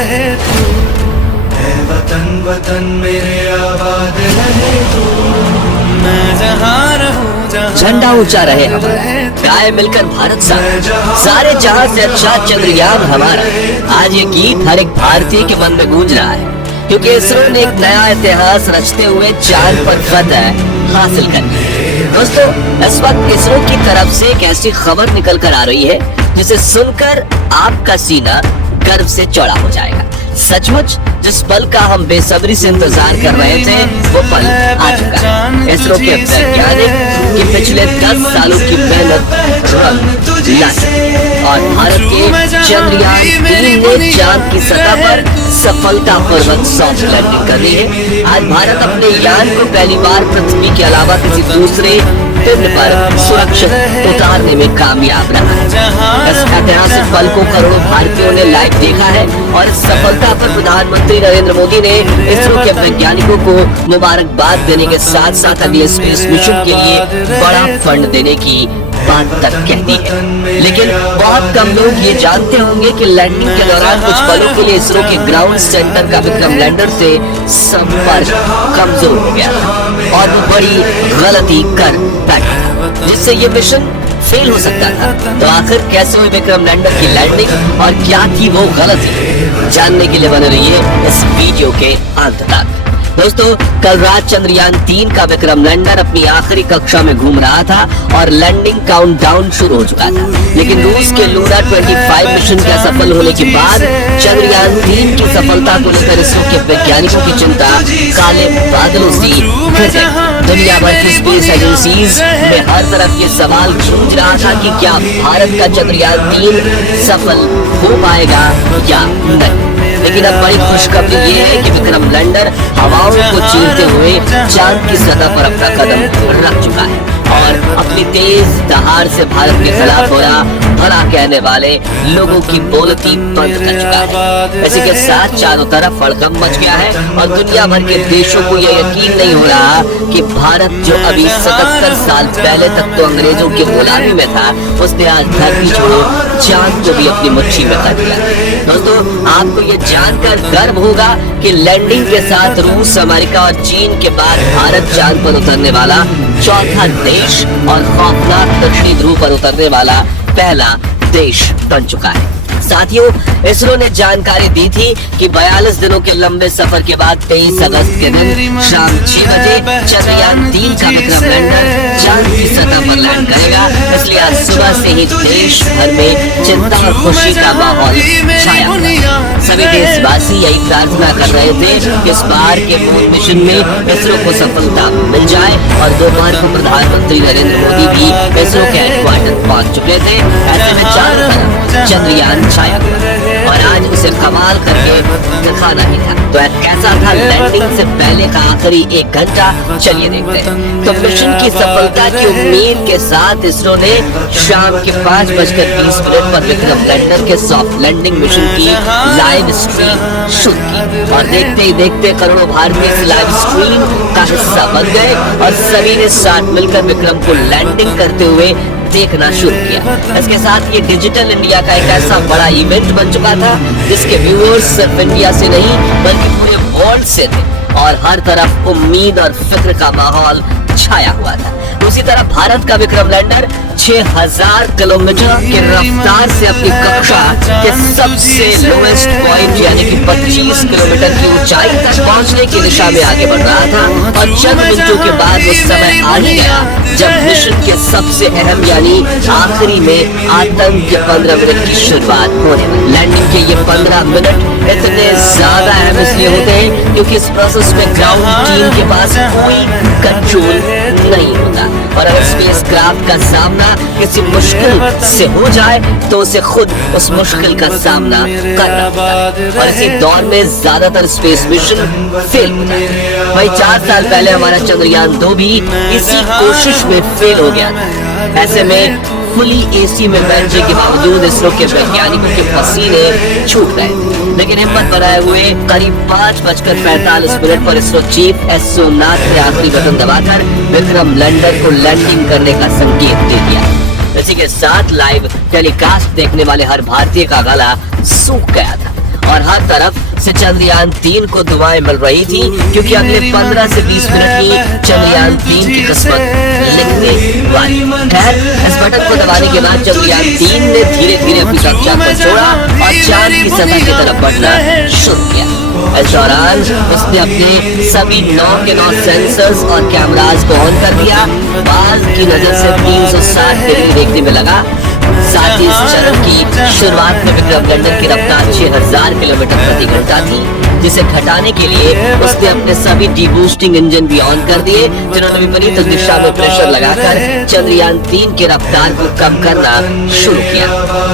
रहे तू, ऐ वतन वतन मेरे आबाद रहे तू, मैं जहाँ रहूं जहाँ झंडा ऊंचा रहे हमारा, गाए मिलकर भारत सारे जहां से अच्छा चंद्रयान हमारा। आज ये गीत हर एक भारतीय के मन में गूंज रहा है, क्योंकि इसरो ने एक नया इतिहास रचते हुए चांद पर फतह हासिल कर ली। दोस्तों, इस वक्त इसरो की तरफ से एक ऐसी खबर निकल कर आ रही है जिसे सुनकर आपका सीना गर्व से चौड़ा हो जाएगा। सचमुच जिस पल का हम बेसब्री से इंतजार कर रहे थे, वो पल आ चुका है। इसरो के वैज्ञानिक की पिछले 10 सालों की मेहनत रंग लाई और भारत के चंद्रयान 3 ने चांद की सतह पर सफलतापूर्वक सॉफ्ट लैंडिंग कर ली है। आज भारत अपने यान को पहली बार पृथ्वी के अलावा किसी दूसरे पिंड पर सुरक्षित उतारने में कामयाब रहा है। इस ऐतिहासिक पल को करोड़ों भारतीयों ने लाइव देखा है और इस सफलता पर प्रधानमंत्री नरेंद्र मोदी ने इसरो के वैज्ञानिकों को मुबारकबाद देने के साथ साथ अगले स्पेस मिशन के लिए बड़ा फंड देने की बात तक कह दी है। लेकिन बहुत कम लोग ये जानते होंगे कि लैंडिंग के दौरान कुछ पलों के लिए इसरो के ग्राउंड सेंटर का विक्रम लैंडर से संपर्क कमजोर हो गया और वो बड़ी गलती कर बैठा, जिससे ये मिशन फेल हो सकता था। तो आखिर कैसे हुई विक्रम लैंडर की लैंडिंग और क्या थी वो गलती, जानने के लिए बने रहिए इस वीडियो के अंत तक। दोस्तों, कल रात चंद्रयान 3 का विक्रम लैंडर अपनी आखिरी कक्षा में घूम रहा था और लैंडिंग काउंटडाउन शुरू हो चुका था। लेकिन रूस के लूना 25 मिशन के सफल होने के बाद चंद्रयान 3 की सफलता को लेकर इसरो के वैज्ञानिकों की चिंता काले बादलों से घिर गई। दुनिया भर की स्पेस एजेंसीज में हर तरफ ये सवाल गूंज रहा था कि क्या भारत का चंद्रयान 3 सफल हो पाएगा या नहीं। लेकिन अब बड़ी खुशखबरी ये है कि विक्रम लैंडर हवाओं को चीरते हुए चांद की सतह पर अपना कदम रख चुका है और अपनी तेज दहाड़ से भारत के खिलाफ होना भला कहने वाले लोगों की बोलती बंद कर चुका है। इसी के साथ चारों तरफ हड़कंप मच गया है और दुनिया भर के देशों को यह यकीन नहीं हो रहा कि भारत, जो अभी 77 साल पहले तक तो अंग्रेजों की गुलामी में था, उसने आज धरती छोड़ो चांद को भी अपनी मुट्ठी में कर लिया। दोस्तों, आपको ये जानकर गर्व होगा कि लैंडिंग के साथ रूस, अमेरिका और चीन के बाद भारत चांद पर उतरने वाला चौथा देश और खौफनाक दक्षिणी ध्रुव पर उतरने वाला पहला देश बन चुका है। साथियों, इसरो ने जानकारी दी थी कि 42 दिनों के लंबे सफर के बाद 23 अगस्त के दिन शाम 6 बजे चंद्रयान 3 का विक्रम लैंडर चांद की सतह पर लैंड करेगा। इसलिए आज सुबह से ही देश भर में चिंता और खुशी का माहौल छाया हुआ। सभी देशवासी यही प्रार्थना कर रहे थे कि इस बार के मून मिशन में इसरो को सफलता मिल जाए और दोपहर को प्रधानमंत्री नरेंद्र मोदी भी इसरो के हेडक्वार्टर पहुंच चुके थे। ऐसे में चारों तरफ चंद्रयान छाया और आज उसे कमाल करके दिखाना ही था। तो कैसा था लैंडिंग से पहले का आखिरी 1 घंटा, चलिए देखते हैं। तो मिशन की सफलता की उम्मीद के साथ इसरो ने शाम के 5:20 पर विक्रम लैंडर के सॉफ्ट लैंडिंग मिशन की लाइव स्ट्रीम शुरू की और देखते ही देखते करोड़ों भारतीय इस लाइव स्ट्रीम का हिस्सा बन गए और सभी ने साथ मिलकर विक्रम को लैंडिंग करते हुए देखना शुरू किया। इसके साथ ये डिजिटल इंडिया का एक ऐसा बड़ा इवेंट बन चुका था जिसके व्यूअर्स सिर्फ इंडिया से नहीं बल्कि पूरे वर्ल्ड से थे और हर तरफ उम्मीद और फिक्र का माहौल छाया हुआ था। दूसरी तरफ भारत का विक्रम लैंडर 6000 किलोमीटर की रफ्तार से अपनी कक्षा के सबसे लोएस्ट पॉइंट यानी कि 25 किलोमीटर की ऊंचाई तक पहुंचने की दिशा में आगे बढ़ रहा था और चंद मिनटों के बाद वो समय आ ही गया जब मिशन के सबसे अहम यानी आखिरी में आतंक के 15 मिनट की शुरुआत होने वाली। लैंडिंग के ये 15 मिनट इतने ज्यादा अहम इसलिए होते हैं क्योंकि इस प्रोसेस में ग्राउंड टीम के पास कोई कंट्रोल नहीं होता और अगर स्पेस क्राफ्ट का सामना किसी मुश्किल से हो जाए तो उसे खुद उस मुश्किल का सामना करना पड़ता है और इसी दौर में ज्यादातर स्पेस मिशन फेल हो जाते हैं। वही 4 साल पहले हमारा चंद्रयान 2 भी इसी कोशिश में फेल हो गया था। ऐसे में फुली एसी में बैठने के बावजूद इसरो के वैज्ञानिकों के पसीने छूट गए, लेकिन हिम्मत बनाए हुए करीब 5:45 पर इसरो चीफ एस सोमनाथ ने आखिरी बटन दबाकर विक्रम लैंडर को लैंडिंग करने का संकेत दे दिया। इसी के साथ लाइव टेलीकास्ट देखने वाले हर भारतीय का गला सूख गया था और हर तरफ से चंद्रयान 3 को दुआएं मिल रही थी, क्योंकि अगले 15 से 20 मिनट में चंद्रयान 3 की किस्मत लिखने वाली। खैर, इस बटन को दबाने के बाद चंद्रयान 3 ने धीरे धीरे अपनी कक्षा को छोड़ा और चांद की सतह की तरफ बढ़ना शुरू किया। इस दौरान उसने अपने सभी 9 के 9 सेंसर्स और कैमरास को ऑन कर दिया। बाज की नजर से 360 डिग्री देखने में लगा। साथ ही इस चरण की शुरुआत में विक्रम लैंडर की रफ्तार 6000 किलोमीटर प्रति घंटा थी, जिसे घटाने के लिए उसने अपने सभी डीबूस्टिंग इंजन भी ऑन कर दिए, जिन्होंने विपरीत दिशा में प्रेशर लगाकर चंद्रयान 3 की रफ्तार को कम करना शुरू किया।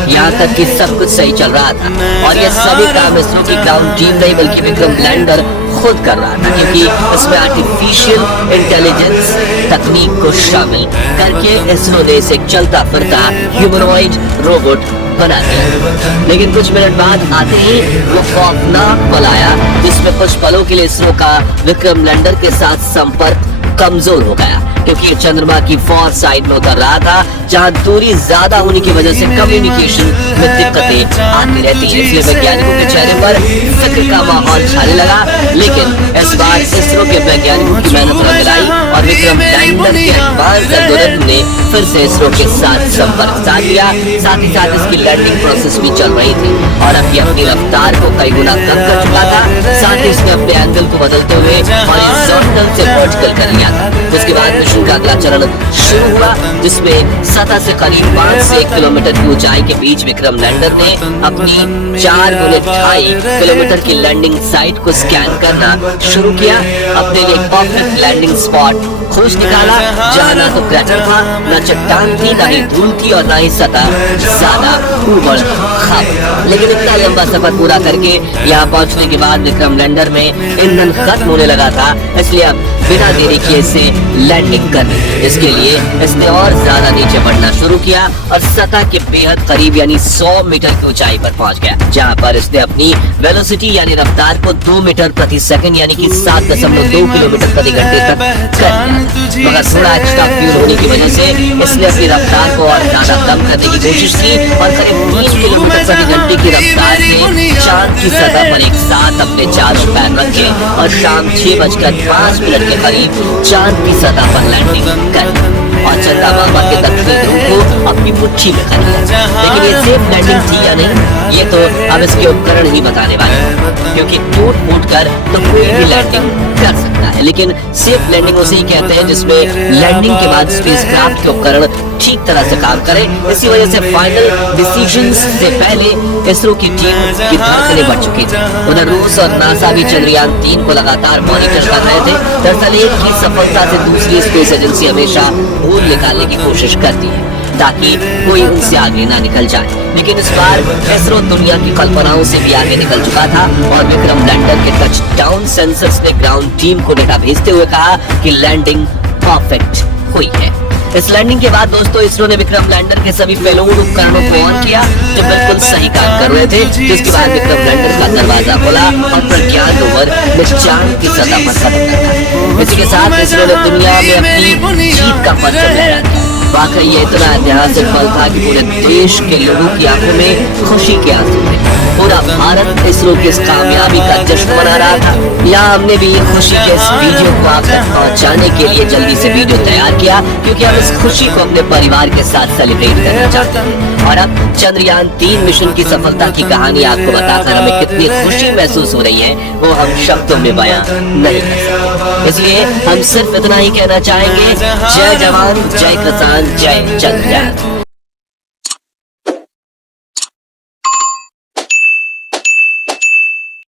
यहाँ तक कि सब कुछ सही चल रहा था और यह सभी काम इसरो की ग्राउंड टीम नहीं बल्कि विक्रम लैंडर खुद कर रहा था, क्योंकि इसमें आर्टिफिशियल इंटेलिजेंस तकनीक को शामिल करके इसरो ने इसे चलता फिरता ह्यूमनॉइड रोबोट बना दिया। लेकिन कुछ मिनट बाद आते ही वो खौफनाक पल आया, जिसमें कुछ पलों के लिए इसरो का विक्रम लैंडर के साथ संपर्क कमजोर हो गया, क्योंकि चंद्रमा की फॉर साइड में उतर रहा था, जहां दूरी ज्यादा होने की वजह से कम्युनिकेशन में दिक्कतें आती रहती है। इसलिए वैज्ञानिकों के चेहरे पर फिक्र का माहौल छाने लगा। लेकिन इस बार इसरो के वैज्ञानिकों की मेहनत रंग लाई और विक्रम लैंडर के एडवांस एल्गोरिथम ने फिर से इसरो के साथ संपर्क साध लिया। साथ ही साथ इसकी लैंडिंग प्रोसेस भी चल रही थी और अब ये अपनी रफ्तार को कई गुना कम कर चुका था। साथ ही इसने अपने एंगल को बदलते हुए हॉरिजॉन्टल से वर्टिकल कर लिया था। उसके बाद मिशन का अगला चरण शुरू हुआ, जिसमें सतह से करीब 5 से 1 किलोमीटर की ऊंचाई के बीच विक्रम लैंडर ने अपनी 4 गुने 2.5 किलोमीटर की लैंडिंग साइट को स्कैन करना शुरू किया। अपने लिए परफेक्ट लैंडिंग स्पॉट खोज निकाला, जहां ना तो क्रैटर था, न चट्टान थी, न ही धूल थी और न ही सतह ज्यादा ऊबड़ खाबड़। लेकिन इतना लंबा सफर पूरा करके यहाँ पहुंचने के बाद विक्रम लैंडर में ईंधन खत्म होने लगा था, इसलिए अब बिना देरी किए इसे लैंडिंग करनी। इसके लिए इसने और ज्यादा नीचे बढ़ना शुरू किया और सतह के बेहद करीब यानी 100 मीटर की ऊंचाई पर पहुंच गया, जहां पर इसने अपनी वेलोसिटी यानी रफ्तार को 2 मीटर प्रति सेकंड यानी कि 7.2 किलोमीटर प्रति घंटे तक कर लिया। मगर थोड़ा एक्स्ट्रा फ्यूल होने की वजह से इसने अपनी रफ्तार को और ज्यादा कम करने की कोशिश की और करीब 3 किलोमीटर प्रति घंटे की रफ्तार से चांद की सतह पर एक साथ अपने चारों पैर रखे और शाम 6:05 के करीब चांद की सतह पर लैंडिंग कर और चंदा मामा के दक्षिणी ध्रुव को अपनी मुट्ठी में कर लिया। लेकिन ये सेफ लैंडिंग थी या नहीं, ये तो अब इसके उपकरण ही बताने वाले हैं, क्योंकि टूट फूट कर तो कोई भी लैंडिंग कर सकता है, लेकिन सेफ लैंडिंग उसे ही कहते हैं जिसमें लैंडिंग के बाद स्पेसक्राफ्ट के उपकरण ठीक तरह से काम करें। इसी वजह से फाइनल डिसीजंस से पहले इसरो की टीम की धड़कनें बढ़ चुकी थी। उधर रूस और नासा भी चंद्रयान 3 को लगातार मॉनिटर कर रहे थे। दरअसल एक ही सफलता से दूसरी स्पेस एजेंसी हमेशा भूल निकालने की कोशिश करती है, ताकि कोई उनसे आगे ना निकल जाए। लेकिन इस बार इसरो दुनिया की कल्पनाओं से भी आगे निकल चुका था और विक्रम लैंडर के टच डाउन सेंसर्स ने ग्राउंड टीम को डेटा भेजते हुए कहा कि लैंडिंग परफेक्ट हुई है। इस लैंडिंग के बाद दोस्तों इसरो ने विक्रम लैंडर के सभी पेलोड उपकरणों को ऑन किया, जो बिल्कुल सही काम कर रहे थे। जिसके बाद विक्रम लैंडर का दरवाजा खोला और प्रज्ञान रोवर में चांद की सतह पर कदम रखा। इसी के साथ इसरो ने दुनिया में अपनी जीत का परचम लहरा दिया। वाकई ये इतना ऐतिहासिक पल था कि पूरे देश के लोगों की आंखों में खुशी के आंसू थे। पूरा भारत इसरो की इस कामयाबी का जश्न मना रहा था। यहाँ हमने भी खुशी के इस वीडियो को आप तक पहुँचाने के लिए जल्दी से वीडियो तैयार किया, क्योंकि हम इस खुशी को अपने परिवार के साथ सेलिब्रेट करना चाहते हैं। और अब चंद्रयान 3 मिशन की सफलता की कहानी आपको बताकर हमें कितनी खुशी महसूस हो रही है, वो हम शब्दों में बयां नहीं कर सकते। इसलिए हम सिर्फ इतना ही कहना चाहेंगे, जय जवान, जय किसान, जय चंद्रयान।